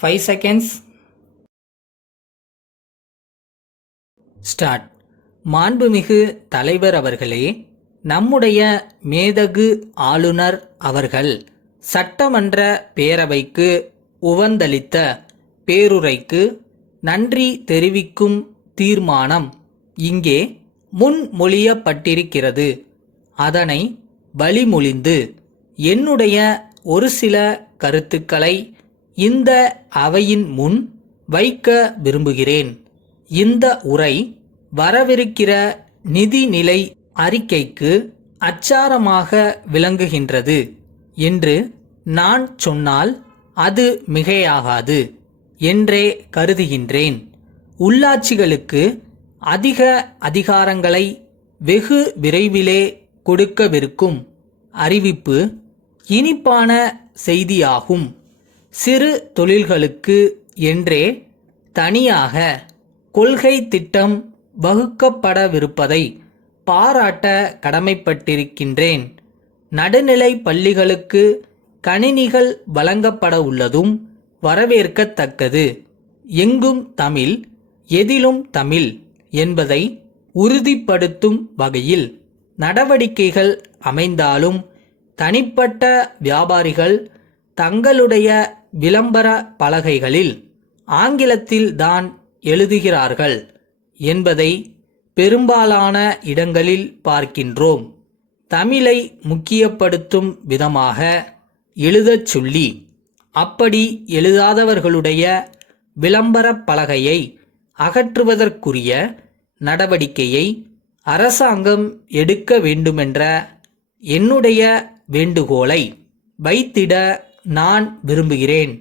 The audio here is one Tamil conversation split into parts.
5 seconds. ஸ்டார்ட். மாண்புமிகு தலைவர் அவர்களே, நம்முடைய மேதகு ஆளுநர் அவர்கள் சட்டமன்ற பேரவைக்கு உவந்தளித்த பேருரைக்கு நன்றி தெரிவிக்கும் தீர்மானம் இங்கே முன்மொழியப்பட்டிருக்கிறது. அதனை வழிமொழிந்து என்னுடைய ஒரு சில கருத்துக்களை இந்த அவையின் முன் வைக்க விரும்புகிறேன். இந்த உரை வரவிருக்கிற நிதிநிலை அறிக்கைக்கு அச்சாரமாக விளங்குகின்றது என்று நான் சொன்னால் அது மிகையாகாது என்றே கருதுகின்றேன். உள்ளாட்சிகளுக்கு அதிக அதிகாரங்களை வெகு விரைவிலே கொடுக்கவிருக்கும் அறிவிப்பு இனிப்பான செய்தியாகும். சிறு தொழில்களுக்கு என்றே தனியாக கொள்கை திட்டம் வகுக்கப்படவிருப்பதை பாராட்ட கடமைப்பட்டிருக்கின்றேன். நடுநிலை பள்ளிகளுக்கு கணினிகள் வழங்கப்பட உள்ளதும் வரவேற்கத்தக்கது. எங்கும் தமிழ், எதிலும் தமிழ் என்பதை உறுதிப்படுத்தும் வகையில் நடவடிக்கைகள் அமைந்தாலும் தனிப்பட்ட வியாபாரிகள் தங்களுடைய விளம்பர பலகைகளில் ஆங்கிலத்தில் தான் எழுதுகிறார்கள் என்பதை பெரும்பாலான இடங்களில் பார்க்கின்றோம். தமிழை முக்கியப்படுத்தும் விதமாக எழுதச் சொல்லி அப்படி எழுதாதவர்களுடைய விளம்பர பலகையை அகற்றுவதற்குரிய நடவடிக்கையை அரசாங்கம் எடுக்க வேண்டுமென்ற என்னுடைய வேண்டுகோளை வைத்திட நான் விரும்புகிறேன்.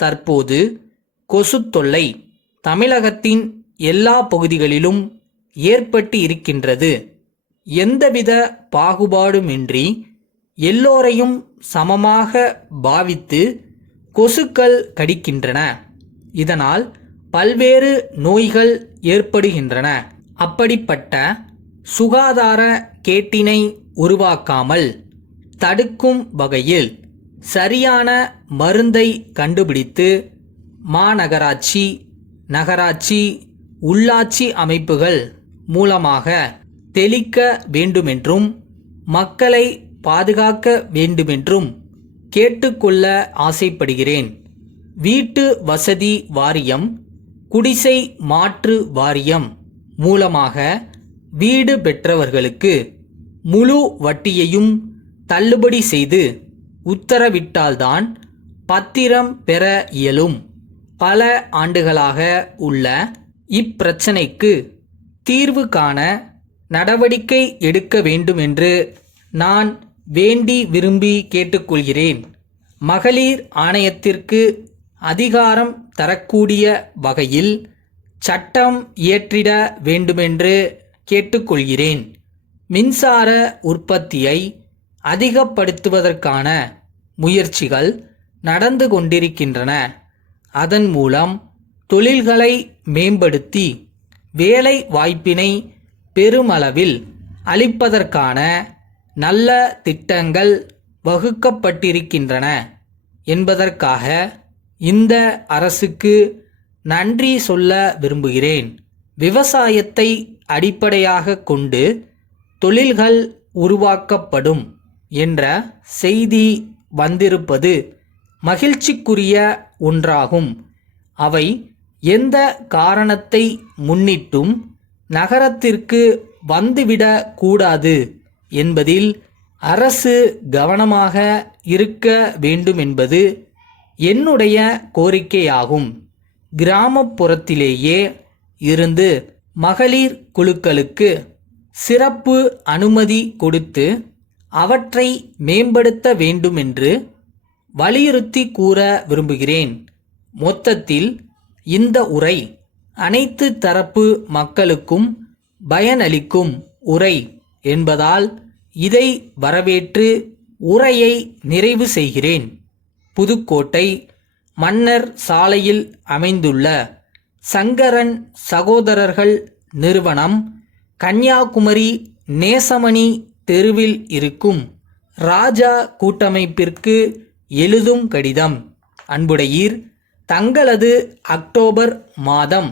தற்போது கொசு தொல்லை தமிழகத்தின் எல்லா பகுதிகளிலும் ஏற்பட்டு இருக்கின்றது. எந்தவித பாகுபாடுமின்றி எல்லோரையும் சமமாக பாவித்து கொசுக்கள் கடிக்கின்றன. இதனால் பல்வேறு நோய்கள் ஏற்படுகின்றன. அப்படிப்பட்ட சுகாதார கேட்டினை உருவாக்காமல் தடுக்கும் வகையில் சரியான மருந்தை கண்டுபிடித்து மாநகராட்சி, நகராட்சி, உள்ளாட்சி அமைப்புகள் மூலமாக தெளிக்க வேண்டுமென்றும் மக்களை பாதுகாக்க வேண்டுமென்றும் கேட்டுக்கொள்ள ஆசைப்படுகிறேன். வீட்டு வசதி வாரியம், குடிசை மாற்று வாரியம் மூலமாக வீடு பெற்றவர்களுக்கு முழு வட்டியையும் தள்ளுபடி செய்து உத்தரவிட்டால்தான் பத்திரம் பெற இயலும். பல ஆண்டுகளாக உள்ள இப்பிரச்சனைக்கு தீர்வு காண நடவடிக்கை எடுக்க வேண்டும் என்று நான் வேண்டி விரும்பி கேட்டுக்கொள்கிறேன். மகளிர் ஆணையத்திற்கு அதிகாரம் தரக்கூடிய வகையில் சட்டம் இயற்றிட வேண்டுமென்று கேட்டுக்கொள்கிறேன். மின்சார உற்பத்தியை அதிகப்படுத்துவதற்கான முயற்சிகள் நடந்து கொண்டிருக்கின்றன. அதன் மூலம் தொழில்களை மேம்படுத்தி வேலை வாய்ப்பினை பெருமளவில் அளிப்பதற்கான நல்ல திட்டங்கள் வகுக்கப்பட்டிருக்கின்றன என்பதற்காக இந்த அரசுக்கு நன்றி சொல்ல விரும்புகிறேன். விவசாயத்தை அடிப்படையாக கொண்டு தொழில்கள் உருவாக்கப்படும் என்ற செய்தி வந்திருப்பது மகிழ்ச்சிக்குரிய ஒன்றாகும். அவை எந்த காரணத்தை முன்னிட்டும் நகரத்திற்கு வந்துவிடக் கூடாது என்பதில் அரசு கவனமாக இருக்க வேண்டுமென்பது என்னுடைய கோரிக்கையாகும். கிராமப்புறத்திலேயே இருந்து மகளிர் குழுக்களுக்கு சிறப்பு அனுமதி கொடுத்து அவற்றை மேம்படுத்த வேண்டுமென்று வலியுறுத்தி கூற விரும்புகிறேன். மொத்தத்தில் இந்த உரை அனைத்து தரப்பு மக்களுக்கும் பயனளிக்கும் உரை என்பதால் இதை வரவேற்று உரையை நிறைவு செய்கிறேன். புதுக்கோட்டை மன்னர் சாலையில் அமைந்துள்ள சங்கரன் சகோதரர்கள் நிறுவனம், கன்னியாகுமரி நேசமணி தெருவில் இருக்கும் ராஜா கூட்டமைப்பிற்கு எழுதும் கடிதம். அன்புடையீர், தங்களது அக்டோபர் மாதம்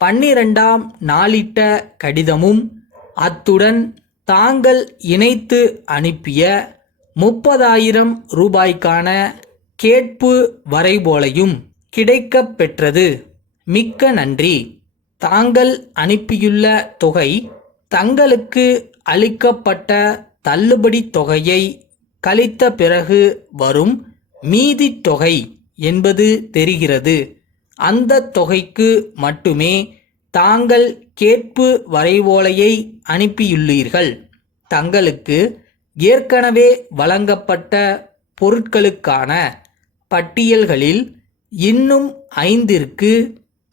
12ஆம் நாளிட்ட கடிதமும் அத்துடன் தாங்கள் இணைத்து அனுப்பிய 30,000 ரூபாய்க்கான கேட்பு வரைபோலையும் கிடைக்கப் பெற்றது. மிக்க நன்றி. தாங்கள் அனுப்பியுள்ள தொகை தங்களுக்கு அளிக்கப்பட்ட தள்ளுபடி தொகையை கழித்த பிறகு வரும் மீதி தொகை என்பது தெரிகிறது. அந்த தொகைக்கு மட்டுமே தாங்கள் கேட்பு வரைவோலையை அனுப்பியுள்ளீர்கள். தங்களுக்கு ஏற்கனவே வழங்கப்பட்ட பொருட்களுக்கான பட்டியல்களில் இன்னும் 5ற்கு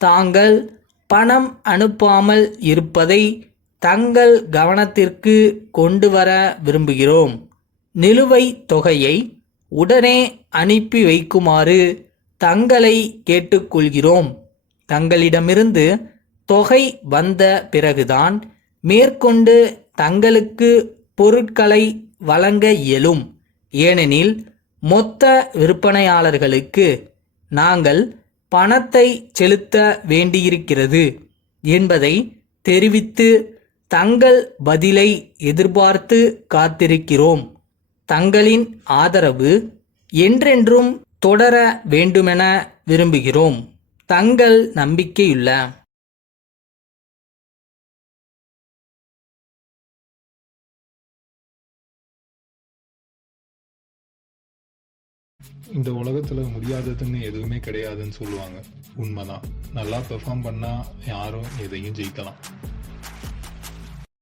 தாங்கள் பணம் அனுப்பாமல் இருப்பதை தங்கள் கவனத்திற்கு கொண்டு வர விரும்புகிறோம். நிலுவைத் தொகையை உடனே அனுப்பி வைக்குமாறு தங்களை கேட்டுக்கொள்கிறோம். தங்களிடமிருந்து தொகை வந்த பிறகுதான் மேற்கொண்டு தங்களுக்கு பொருட்களை வழங்க இயலும். ஏனெனில் மொத்த விற்பனையாளர்களுக்கு நாங்கள் பணத்தை செலுத்த வேண்டியிருக்கிறது என்பதை தெரிவித்து தங்கள் பதிலை எதிர்பார்த்து காத்திருக்கிறோம். தங்களின் ஆதரவு என்றென்றும் தொடர வேண்டுமென விரும்புகிறோம். தங்கள் நம்பிக்கையுள்ள இந்த உலகத்துல முடியாததுன்னு எதுவுமே கிடையாதுன்னு சொல்லுவாங்க. உண்மைதான். நல்லா பெர்ஃபார்ம் பண்ணா யாரும் எதையும் ஜெயிக்கலாம்.